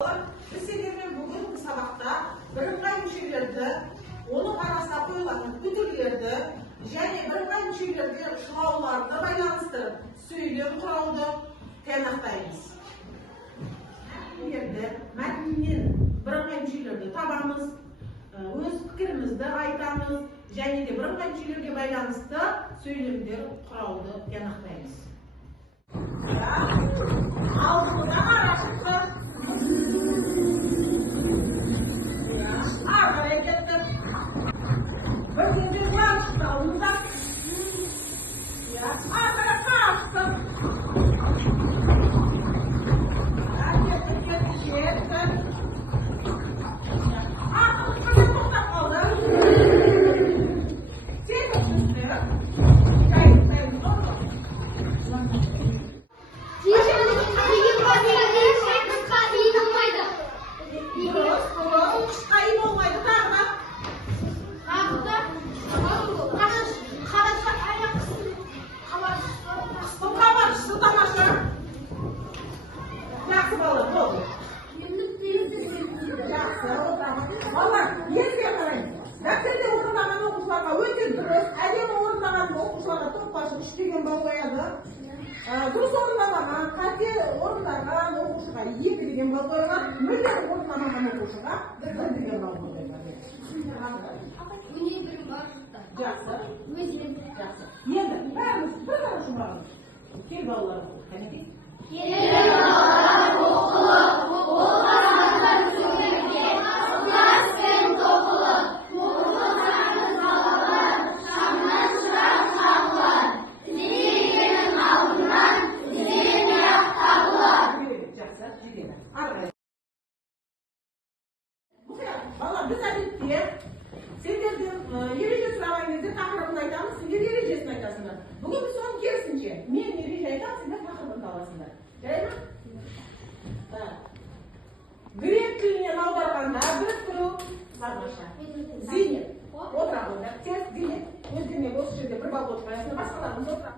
Biz sizlerle bugün sabahta birikay müşerilerde, onun arasına koyulan bütünlerde, және birikay müşerilerde şulavlarına baylanıştırıp söylem kuraldı teynaktayız. Bu yerde metnin birikay müşerilerde tabamız, öz fikrimizde aytamız, және de birikay müşerilerde baylanıştı söylemler kuraldı teynaktayız. Aldığında araştırdı. Bugün varsa onda ya arkada kalktım. Duru sorunlarına, kalite orunlarına okuşuğa, iyi bilgen ballarına, müller orunlarına okuşuğa, bir bilgen ballarına. Bu niye birim var? Жақсы. Өзім. Жақсы. Енді, бәріміз бір ғана жұмағыз. Кел балалар, қанекей. Кел балалар, оқылып, ол қарағандар көңілге, ықылас пен тоқылып, оқылғанын қалалар, шамнан шырақ қағылар, іздегеннің алдынан, іздене-ақ табылар. Жақсы, жегені. Ары балалар, біз әдетте сендерден ереже сұрағаныңызда тақырыбын айтамыз, сендер ережесін айтасыңдар. Бүгін біз соның керісінше, мен ереже айтамын, сендер тақырыбын табасыңдар. Жарай ма? Грек тілінен аударғанда біріктіру бармаша. Зейнеп, отыра қойда. Тез зейнеп, өздеріне осы жерде бір бал отырмайсыңдар, басқаларымыз отыра.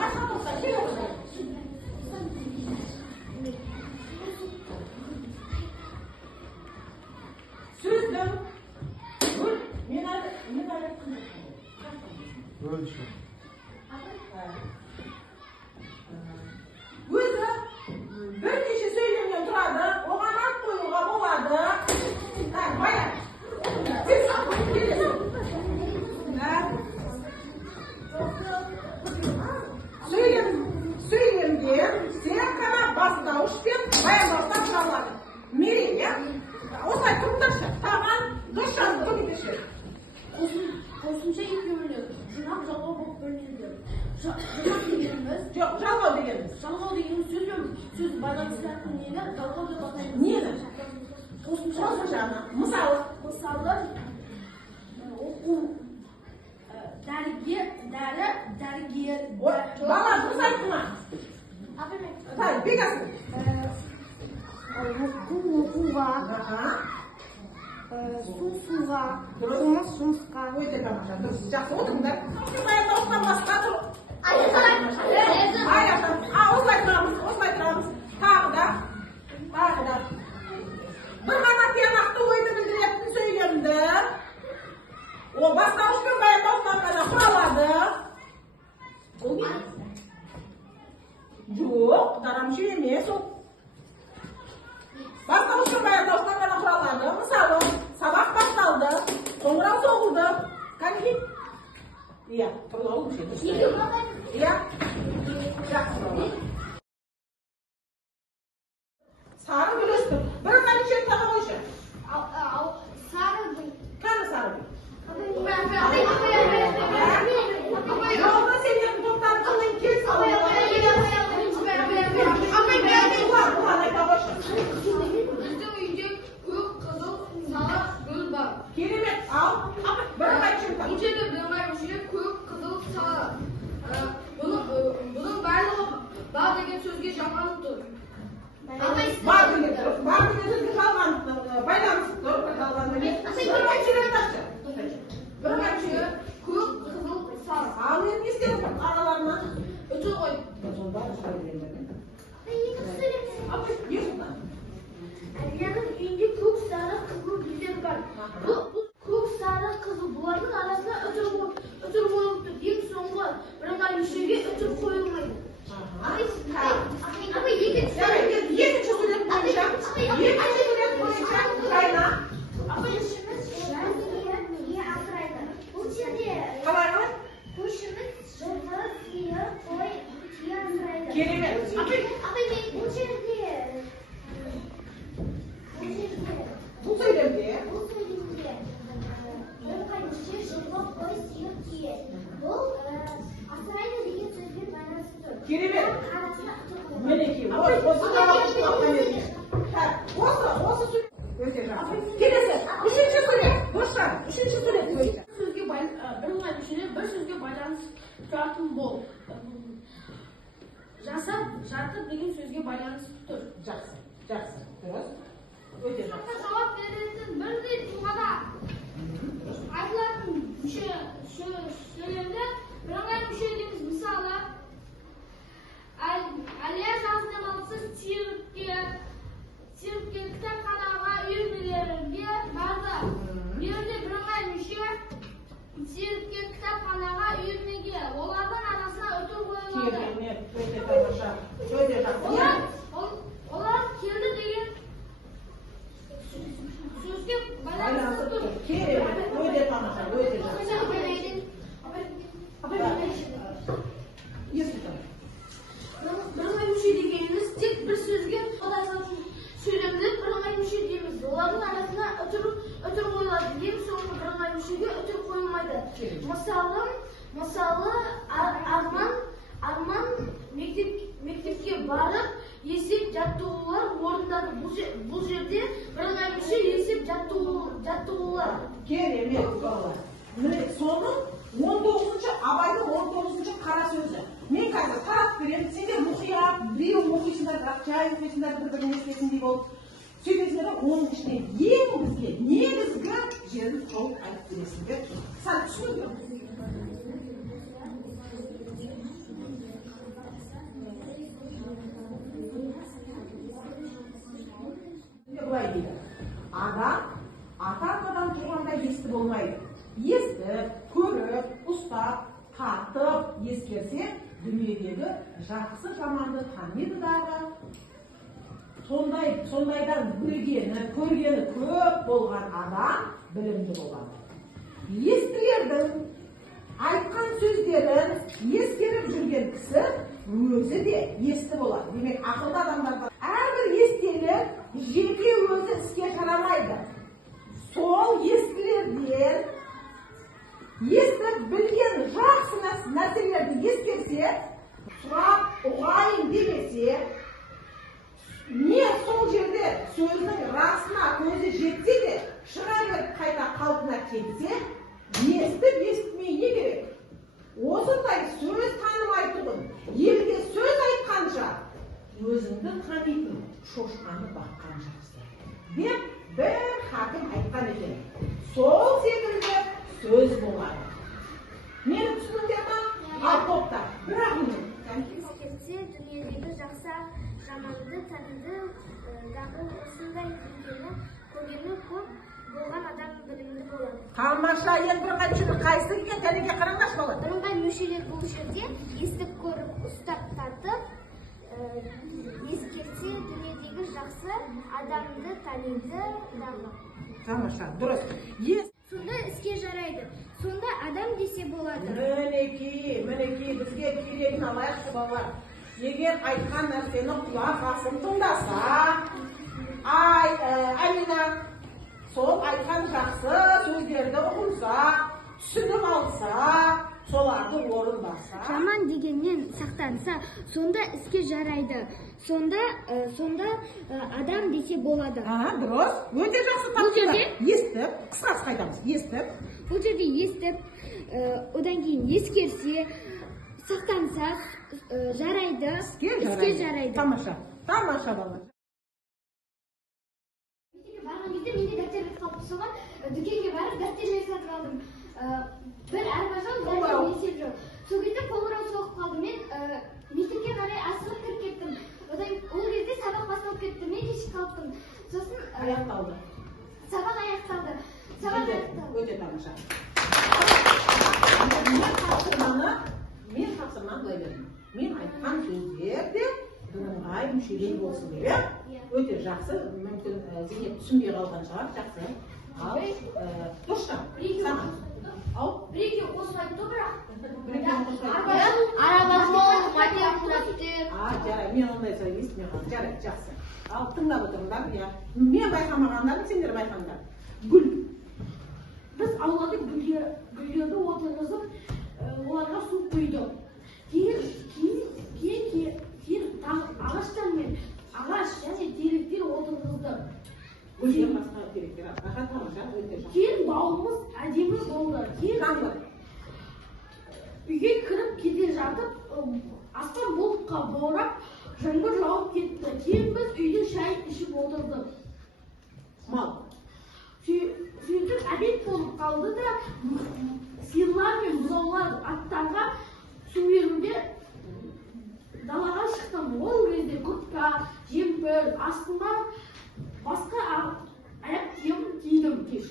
Басқа тоқта, кел отыра. Сөздің Ölçü. Өзі бірнеше сөйлемнен тұрады, оған ат қоюға болады. Баян. Сөйлемде тек қана бастауыш пен баяндауыштан шығарылады. Мерей, иә? Осылай тұрыңдаршы. Таған дұрыс жазды, көмектесші. Қосымша екеуіне жинақ жалғау болып бөлінеді. Жинақ дегеніміз... Жоқ, жалғау дегеніміз. Жалғау дегеніміз сөз байланыстыратын нені жалғау деп атаймыз. Нені? Қосымшаны. Мысалы, оқу, дәрігер. бала дұрыс айтты ма? Бекасың. Оқуға, суға, жұмысқа. Өте тамаша, дұрыс. Жақсы, отырыңдар. Баяндауыштан басқа тұр. Осылай тұрамыз. Тағы да. Бір ғана тиянақты ойды білдіретін сөйлемді. Ол бастауыш пен баяндауыштан ғана құралады. Ол не? Жоқ, тарамшы емес ол. Бастауыш пен баяндауыштан ғана құралады. Мысалы, сабақ басталды, қоңырау соғылды. Қанекей? Иә, тұрлауы мүшеді. Иә? Жақсы бала. Сары гүл өстір. Бір қанешек тағы қойшы. Сары Қаны сары гүл? Жолда сендердің топтарын қылын кел салып. Бұған айта қойшы. Біздің үйде көк, қызыл, сары гүл бар. Керемет, ал. Бір қанешек тағы. Мүшелер бірыңғай мүшелер көк, қызыл, сары. Бұның барлығы бар деген сөзге жалғанып тұр. Бар деген сөзге жалғанып байланысып тұр. Бір қанешек айташы. Бір қанешек. Көк, қызыл, сары. Ал мен не істеп отырмын? Араларына. Өте ғой. Сонда Ай, var. Bu көк, sarı, қызыл бұлардың арасында үтір қойылып тұр. Ең соңғы бірыңғай мүшеге үтір қойылмайды. Екінші сурет бойынша қайна. Қалай? Керемет. Бұл сөйлемде керемет. Мінекей, осы сурет өте жақсы. Келесі, үшінші сурет. Досжан, үшінші сурет бойынша. Бірыңғай мүшелер бір сөзге байланыс тұратын бол. Жасап, жатып деген сөзге байланыс тұр. Жақсы, жақсы. Дұрыс. Өте жақсы. Жауап беретін бірдей тұлғада айтылатын сөйлемді бірыңғай мүше дейміз. Мысалы, Әлия жаздан алсыз циркке, кітапханаға, үйірмелерге барды. Берде бірыңғай мүше циркке, кітапханаға, үйірмеге, олардың арасына үтір қойылады. Керемет, өте тамаша. Өте жақсы. Олар келді деген сөзге байланысты тұр. Керемет, өте тамаша, өте жақсы. Бірыңғай мүше дегеніміз тек бір сөзге қолданылатын сөйлемді бірыңғай мүше дейміз. Олардың арасына үтір қойылады. Ең соңғы бірыңғай мүшеге үтір қойылмайды. Мысалы, Арман мектепке барып есеп жаттығулар орындады. Бұл жерде бірыңғай мүше есеп жаттығулар. Керемет балалар. Міне соның 19-шы Абайдың 19-шы қара сөзі. Мен қазір қарап беремін. Сендер мұқият, біреу оқисыңдар, бірақ жай оқисыңдар, бір-бірін естетіндей болып. Сөйтесіңдер, оның ішінен ең бізге негізгі жерін тауып айтып бересіңдер. Сан түсініңдер. Бұлай дейді. Адам ата-анадан туғанда есті болмайды. Естіп, көріп, ұстап, тартып, ескерсе, дүниедегі жақсы жаманды таниды дағы. Сондайдан білгені, көргені көп болған адам білімді болады. Естілердің айтқан сөздерін ескеріп жүрген кісі өзі де есті болады. Демек, ақылды адамдарда әрбір естелі жеке өзі іске жарамайды. Сол естілерден естіп білген жақсы нәрселерді ескерсе, сұрап ұғайын демесе, не сол жерде сөздің расына көзі жетсе де, шыға беріп қайта қалпына келсе, естіп естімей не керек? Осындай сөз танымайтұғын, елге сөз айтқанша, өзіңді танитын шошқаны баққан жақсы. Деп бір хакім айтқан екен. Сол секілді сөз болады. Мені түсініңдер ма? Ал топта. Бірақ мені. Ескерсе, дүниедегі жақсы жаманды таниды дағы осындай білгені, көргені көп болған адам білімді болады. Тамаша, ең бірыңғай мүшелер қайсы екен? Тәнеге қараңдаршы бала. Бірыңғай мүшелер бұл жерде естіп көріп, ұстап тартып, ескерсе, дүниедегі жақсы адамды таниды дағы. Тамаша, дұрыс. Сонда іске жарайды. Сонда адам десе болады. Мінекей, бізге керегін алайықшы балалар. Егер айтқан нәрсені құлақ асып тыңдаса, Амина, сол айтқан жақсы сөздерді ұғынса, түсініп алса, соларды орындаса. Жаман дегеннен сақтанса, сонда іске жарайды. Сонда адам десе болады. Дұрыс. Өте жақсы тапсырды. Естіп, қысқасы қайтамыз. Естіп. Бұл жерде естіп, одан кейін ескерсе, сақтанса, жарайды. Іске жарайды. Тамаша. Тамаша бала. Барған кезде менде дәптерлер қалыпты, соған дүкенге барып дәптерлер сатып алдым. Bir Erbajon, bir Yeşil жоқ. Сол кезде қоңырау соғып қалды. Мен мектепке қарай асығып кіріп кеттім. Ол кезде сабақ басталып кетті. Мен кешігіп қалыптым. Сосын аяқталды. Сабақ аяқталды. Сабақ аяқталды. Өте тамаша. Мен тапсырманы былай бердім. Мен айтқан сөздер де бірыңғай мүшелер болсын деп, иә? Өте жақсы. Мүмкін Зейнеп түсінбей қалған шығар. Жақсы. Ал Досжан, саған. Ал? Бір-екеу қосып айтты бірақ. Жарай, мен ондай сөз естімей қалдым. Жарай, жақсы. Ал тыңдап отырыңдар, иә. Мен байқамағандарым, сендер байқаңдар. Гүл. Біз аулада гүлдерді отырғызып, оларға су құйдық. Кейін ағаштар мен ағаш және теректер отырғыздық. Гүлден басқа теректер. Аға тамаша, өте жақсы. Кейін бауымыз әдемі болды. Кейін үйге кіріп кете жатып, аспан бұлтқа борап, жаңбыр жауып кетті. Кейін біз үйде шай ішіп отырдық. Мал. Сөйтіп әдет болып қалды да, сиырлар мен бұзаулар аттарға су беруде далаға шықтым. Ол кезде құртқа, жемпір, астыма басқа аяқ киім кидім кеш.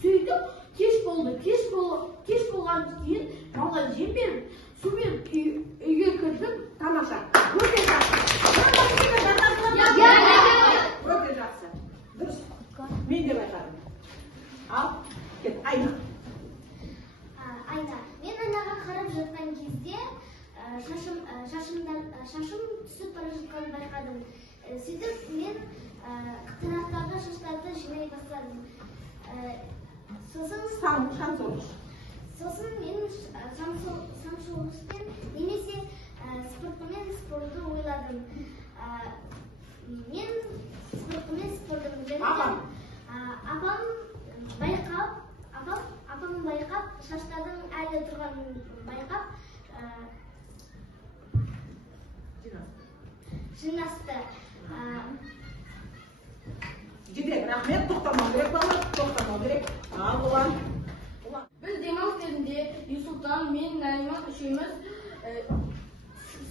Сөйтіп кеш болды. Кеш болған кейін малға жем беріп, су беріп үйге кірдім. Тамаша. Өте жақсы. Өте жақсы. Дұрыс. Мен де байқадым. Ал, кет, Айна. Айна, мен айнаға қарап жатқан кезде шашым түсіп бара жатқанын байқадым. Сөйтіп мен тырнақтағы шаштарды жинай бастадым. Сосын мен шаңшылғышпен немесе спортпен спортты ойладым. Мен спортпен спортты апам байқап, шаштардың әлі тұрғанын байқап, жинасты. Жетек, рахмет, тоқтамау керек бала, тоқтамау керек. Ал, ұлан. Біз демалыс кезінде Юсултан, мен, Нариман үшеуміз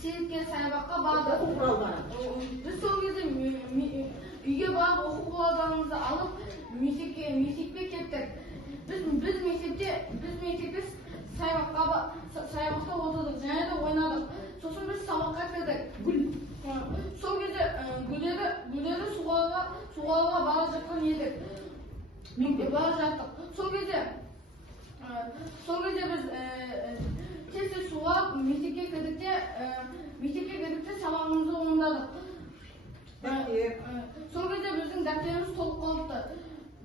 Сейітке саябаққа бардық. Оқу құралдары. Біз сол кезде үйге барып оқу құралдарымызды алып мектепке кеттік. Біз мектепте саябақта отырдық, және де ойнадық. Сосын біз сабаққа кірдік. Сол кезде гүлдерді суғаруға бара жатқан едік. Бара жаттық. Сол кезде біз тез суға мектепке кірдік те сабағымызды орындадық. Сол кезде біздің дәптеріміз толып қалыпты.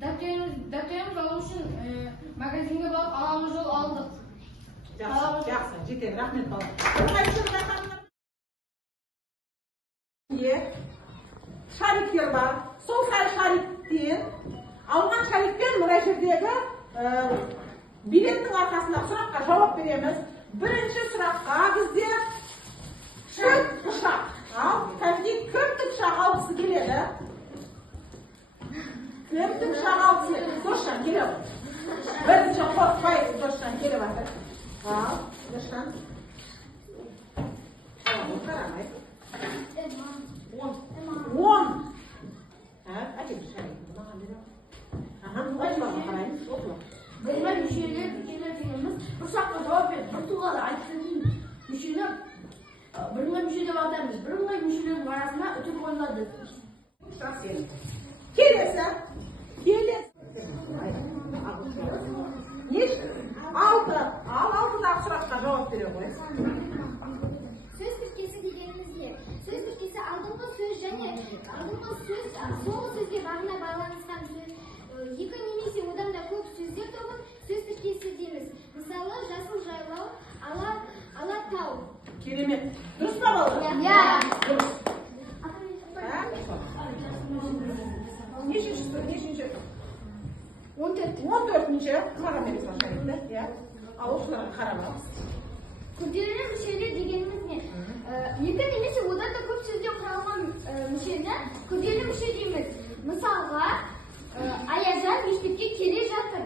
Дәптеріміз алу үшін магазинге барып аламыз жол алдық. Жақсы, жетек, рахмет бала. Шариктер бар. Сол шариктен, алған шариктен мына жердегі билеттің арқасында сұраққа жауап береміз. Бірінші сұраққа бізде кілт пышақ. Ал, кәдімгі кім пышақ алғысы келеді? Кім пышақ алғысы келеді? Досжан, келе бар. Бірінші қорқпай Досжан келе батыр. Ал, Досжан. Қарамай. 10. Әкем шайын. Қараймыз, оқылы. Бірыңғай мүшелер дегеніміз бір сұраққа жауап беріп, бір тұлғада айтқан мүшені бірыңғай мүше деп атаймыз. Бірыңғай мүшелердің арасына үтір қойылады. Келесі. 6-дағы сұраққа жауап бере ғой. Сөз тіркесі дегеніміз не? Сөз тіркесі алдыңғы сөз және соңғы сөзге бағына байланысқан сөз. Екі немесе одан да көп сөздер тобын сөз тіркесі дейміз. Мысалы, жасыл жайлау, алатау. Керемет. Дұрыс па балалар? Иә. Дұрыс. Нешінші? 14-ші. Маған бересің шарикті. Ал осыларға қарамыз. Күрделі мүшелер дегеніміз не? Екі немесе одан да көп сөзден құралған мүшені күрделі мүше дейміз. Мысалға, Аязан мектепке келе жатыр.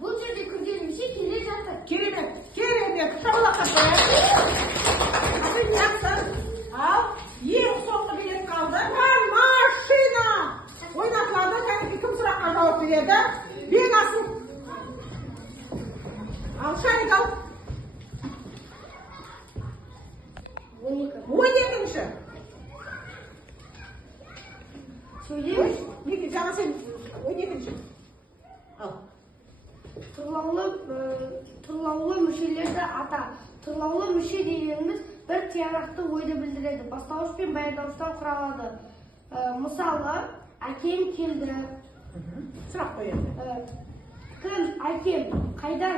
Бұл жерде күрделі мүше келе жатыр. Керемет. Шабалаққа жақсы. Ал, ең соңғы билет қалды. Машина. Ойнатылады. Кәдімгі кім сұраққа жауап береді. Бек асыл. Ал шарик ал. 12-ші. Söyleyeyim. Неге жаңа сен 12-ші. Ал. Тұрлаулы мүшелерді ата. Тұрлаулы мүше дегеніміз бір тиянақты ойды білдіреді. Бастауыш пен баяндауыштан құралады. Мысалы, әкем келді. Сұрақ қояды. Кім? Әкем. Қайдан?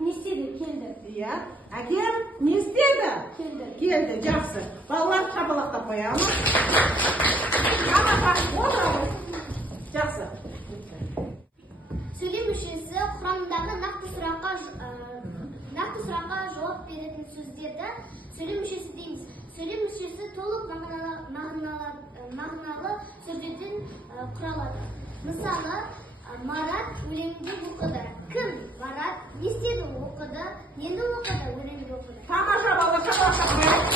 Не істеді? Келді. Иә. Әкем не істеді? Келді. Келді. Жақсы. Балалар шапалақтап қоямыз. Жақсы. Сөйлем мүшесі құрамындағы нақты сұраққа жауап беретін сөздерді сөйлем мүшесі дейміз. Сөйлем мүшесі толық мағыналы сөздерден құралады. Мысалы, Марат өлеңді оқыды. Кім? Марат не істеді? Оқыды. Нені оқыды? Өлеңді оқыды. Тамаша балалар шапалақтап қоямыз.